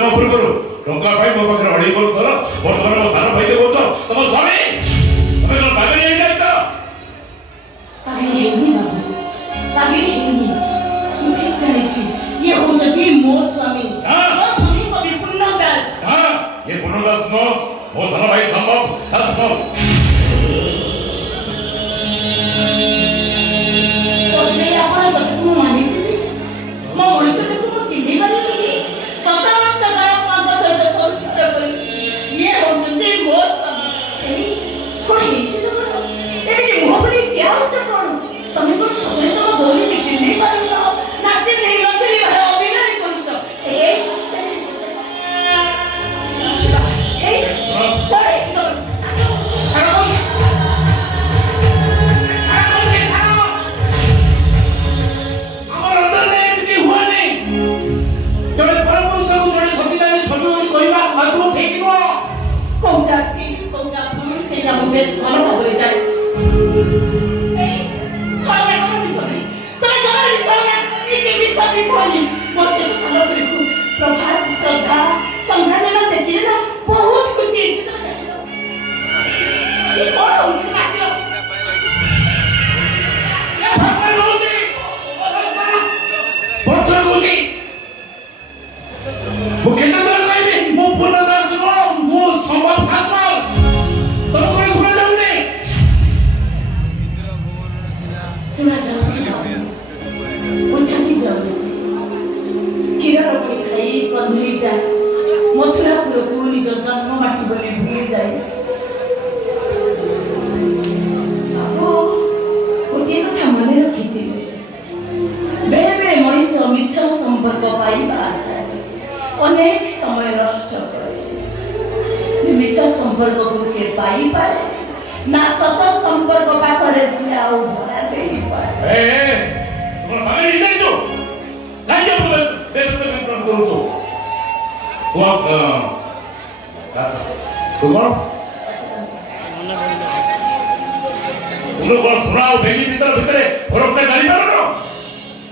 समय पूर्व टंका पाई मो पाखरे अड़ी कर धर वर्तमान मो सारा भाई बोल तुम स्वामी तुम कौन पागल हो जाइछ पागल हेनी बाबू पागल हेनी मु ठीक जानिछि ये हो जकी मो स्वामी मो स्वामी कवि पूर्णदास हां ये पूर्णदास मो सारा भाई संभव शास्त्र अनेक समय नष्ट करे मिछ संपर्क को से पाई पारे ना सत संपर्क पाखरे से आउ भरा देई पारे ए तुम पागल नहीं जो नहीं जो बस देव से मैं प्रश्न करूँ तो आप तो कौन उन्होंने कौन सुनाओ बेगी भीतर भीतरे और अपने गाली पर नो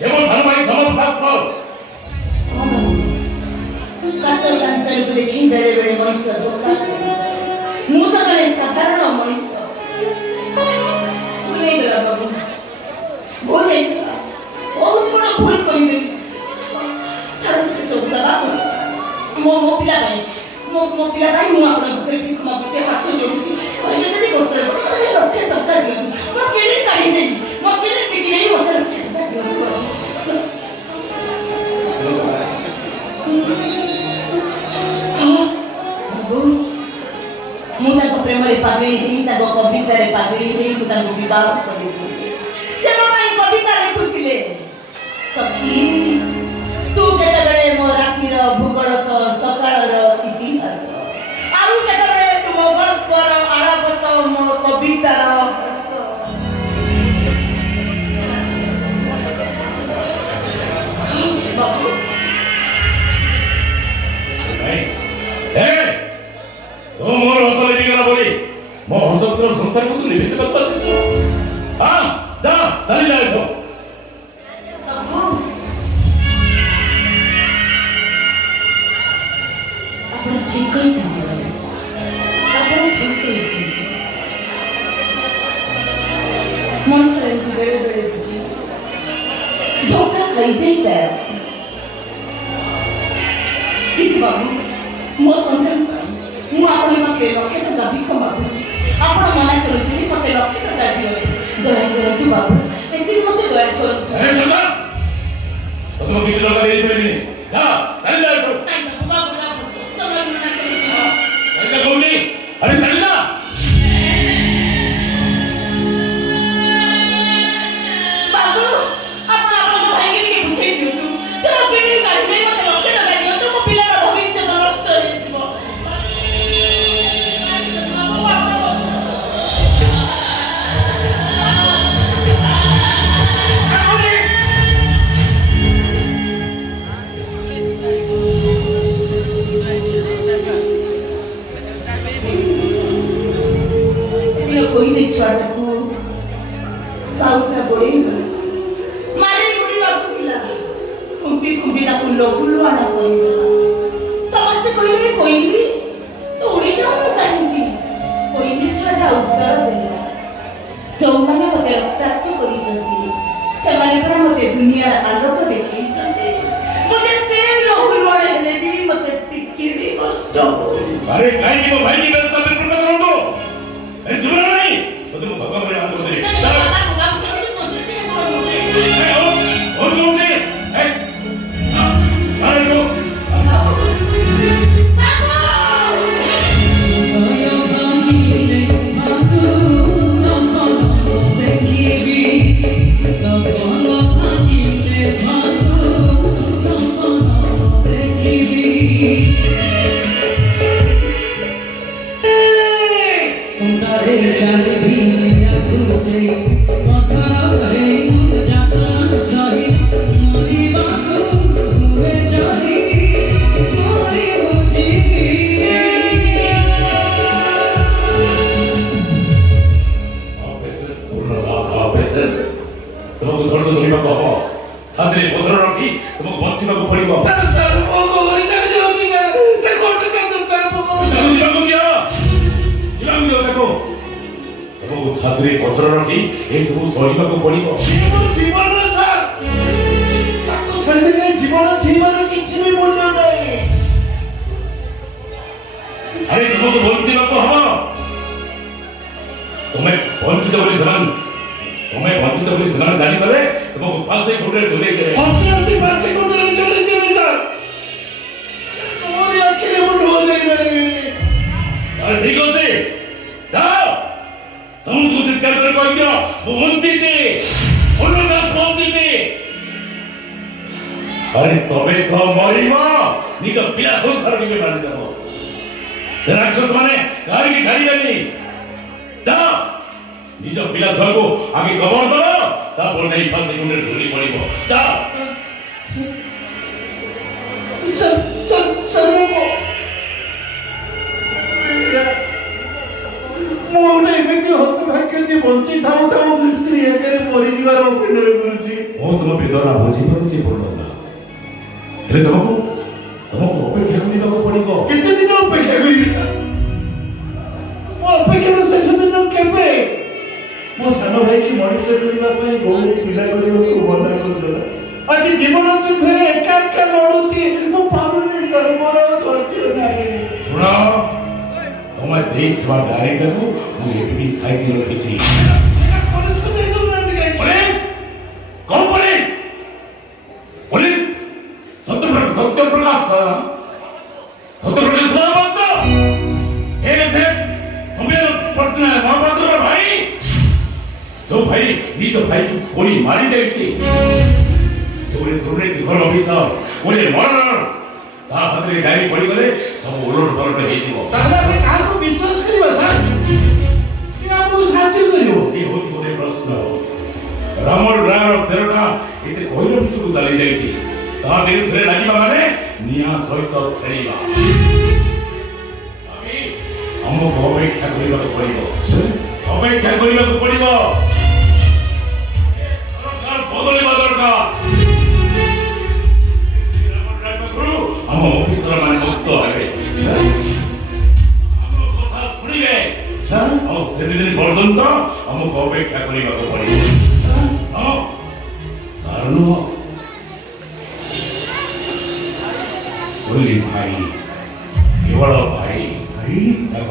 जेमो धर्माई समम शास्त्र काचल कांचल को देखी बेरे बेरे मनुष्य धोखा मु तो जने साधारण मनुष्य भूल गला बाबू भूल गला बहुत बड़ा भूल कइले थार से चौथा बाबू मो पिला भाई मु आपन घर की क्षमा बचे हाथ जोड़ुछी कहले जदी गोत्र से रखे टका दे मो केले काई दे मो केले पिटी नहीं होता रखे मुझे प्रेम पागली थी कविता पागली थी विवाह कर कविता लिखुले सखी तू केतबेले मो रातिर भूगोल सकाळर इतिहास आउ केतबेले तू मो गल्पर आलापत मो कवितार बाबू तो मोर हसल दिगला बोली मो हसत्र संसार को तू निमित्त कर पाते हां जा चली जाए तो अपन ठीक है अपन ठीक है मनुष्य को बेड़े बेड़े धोखा खाई जाता है ठीक बाबू मो संदेह मु आपने मते लक्षे टका भिख मागुची आपण मना करथि मते लक्षे टका दियो दया करथि बाबू एति मते दया करथि ए टका तो तुम किछ टका देई पेनी जा चल जा तो बाबू तुम मना करथि ऐका कहूनी अरे चल जा बाबू आपण आपण भाई के बुझे दियो तू सब के गाड़ी में मते लक्षे टका दियो तो मो पिला का भविष्य नष्ट हो जिवो कोई नहीं छाड़ को ताउका गोड़ी मारे गोड़ी बाबू थिला कुंपी कुंपी ना कुल्लो कुल्लो आना कोई सब କହିଲେ କହିଲି ଉଡ଼ି ଯାଉନୁ କାହିଁକି? କହିଲି ଛୁଆଟା ଉତ୍ତର ଦେଲା ଯେଉଁମାନେ ମୋତେ ରକ୍ତାକ୍ତ କରିଛନ୍ତି ସେମାନେ ପରା ମୋତେ ଦୁନିଆର ଆଲୋକ ଦେଖେଇଛନ୍ତି। ମୁଁ ଯେତେ ଲହୁଲୁହାଣ ହେଲେ ବି ମୋତେ ଟିକେ ବି କଷ୍ଟ ହଉନି। अरे काय की भाई की व्यवस्था में पूरा करो तो अरे दूर नहीं तो तुम भगवान में आंदो दे और दूर से अरे को तुमको थोड़ा तो धोनी को हो छात्री पत्थर रखी तुमको बच्ची को पड़ी को सर सर वो गोली चल जाओगी सर ते कोर्ट का तो सर वो तुमको जीवन को क्या जीवन को देखो तुमको छात्री पत्थर रखी ये सब सही को पड़ी को जीवन सर ताको छाड़ देले जीवन जीवन किछि भी मूल्य नहीं अरे तुमको बच्ची को हो तुम्हें बच्ची तो बोली समान तुम्हें बच्ची तो बोली समान जानी करे तुमको पास से घुटे धुले दे अच्छे पास को तो चले चले सर और आखिर वो ढो ले गए अरे ठीक हो जी जाओ संस्कृत कर कोई क्या वो मुंची थी उन्होंने का सोची थी अरे तबे तो मरिमा निज पिला संसार के मार दो जरा कुछ माने गाड़ी की छाड़ी नहीं जाओ निज पिला धरको आगे कबर दो ता बोल नहीं पास गुंडे धुली पड़िबो जाओ सर सर सर वो नहीं एमती हत भाग्य जी बंची थाउ थाउ स्त्री एके मरि जीवार अभिनय करूची ओ तुम बेदना बुझी परुची बोलना हेले तुमको अपेक्षा करने पड़िबो केते दिन अपेक्षा करी वो अपेक्षा शेष दिन केबे मो सानो भाई की मनुष्य करबा पई गौरी पिला करबा को मना करदला आज जीवन युद्धरे एका एका लड़ुची मो पारुनी सर्वरा धैर्य नाही सुना तुम्हें देखवा डायरेक्टर को वो ये भी साइकिल रखी पुलिस को दे दो ना गई पुलिस कौन पुलिस पुलिस सत्य प्रकाश बोलता ये से तुम्हें पटना महापात्र भाई जो भाई निज भाई की गोली मारी देछि से बोले तुमने घर ऑफिसर बोले मर्डर ता हातरे डायरी पड़ी गले सब उलट पलट हे जीवो दादा मैं काल को विश्वास करिबा सर कि आप साची करियो ये होती मोटे प्रश्न रामल ड्राइवर सेरोटा इते कोइरो बिचु चली जाइछि ता विरुद्धे लागिबा माने निया सहित फेरिबा अभी हमको अपेक्षा करिबाक पड़िबो अपेक्षा करिबाक पड़िबो सरकार बदलिबा दरकार रामल ड्राइवर गुरु हम ऑफिसर माने मुक्त हेबे हम कथा सुनिबे सर ଆଉ ସେଦିନ ପର୍ଯ୍ୟନ୍ତ ଆମକୁ ଅପେକ୍ଷା କରିବାକୁ ପଡ଼ିବ ହଁ ସାର ନୁହଁ ବୋଲି ଭାଇ କେବଳ ଭାଇ ଦେଖ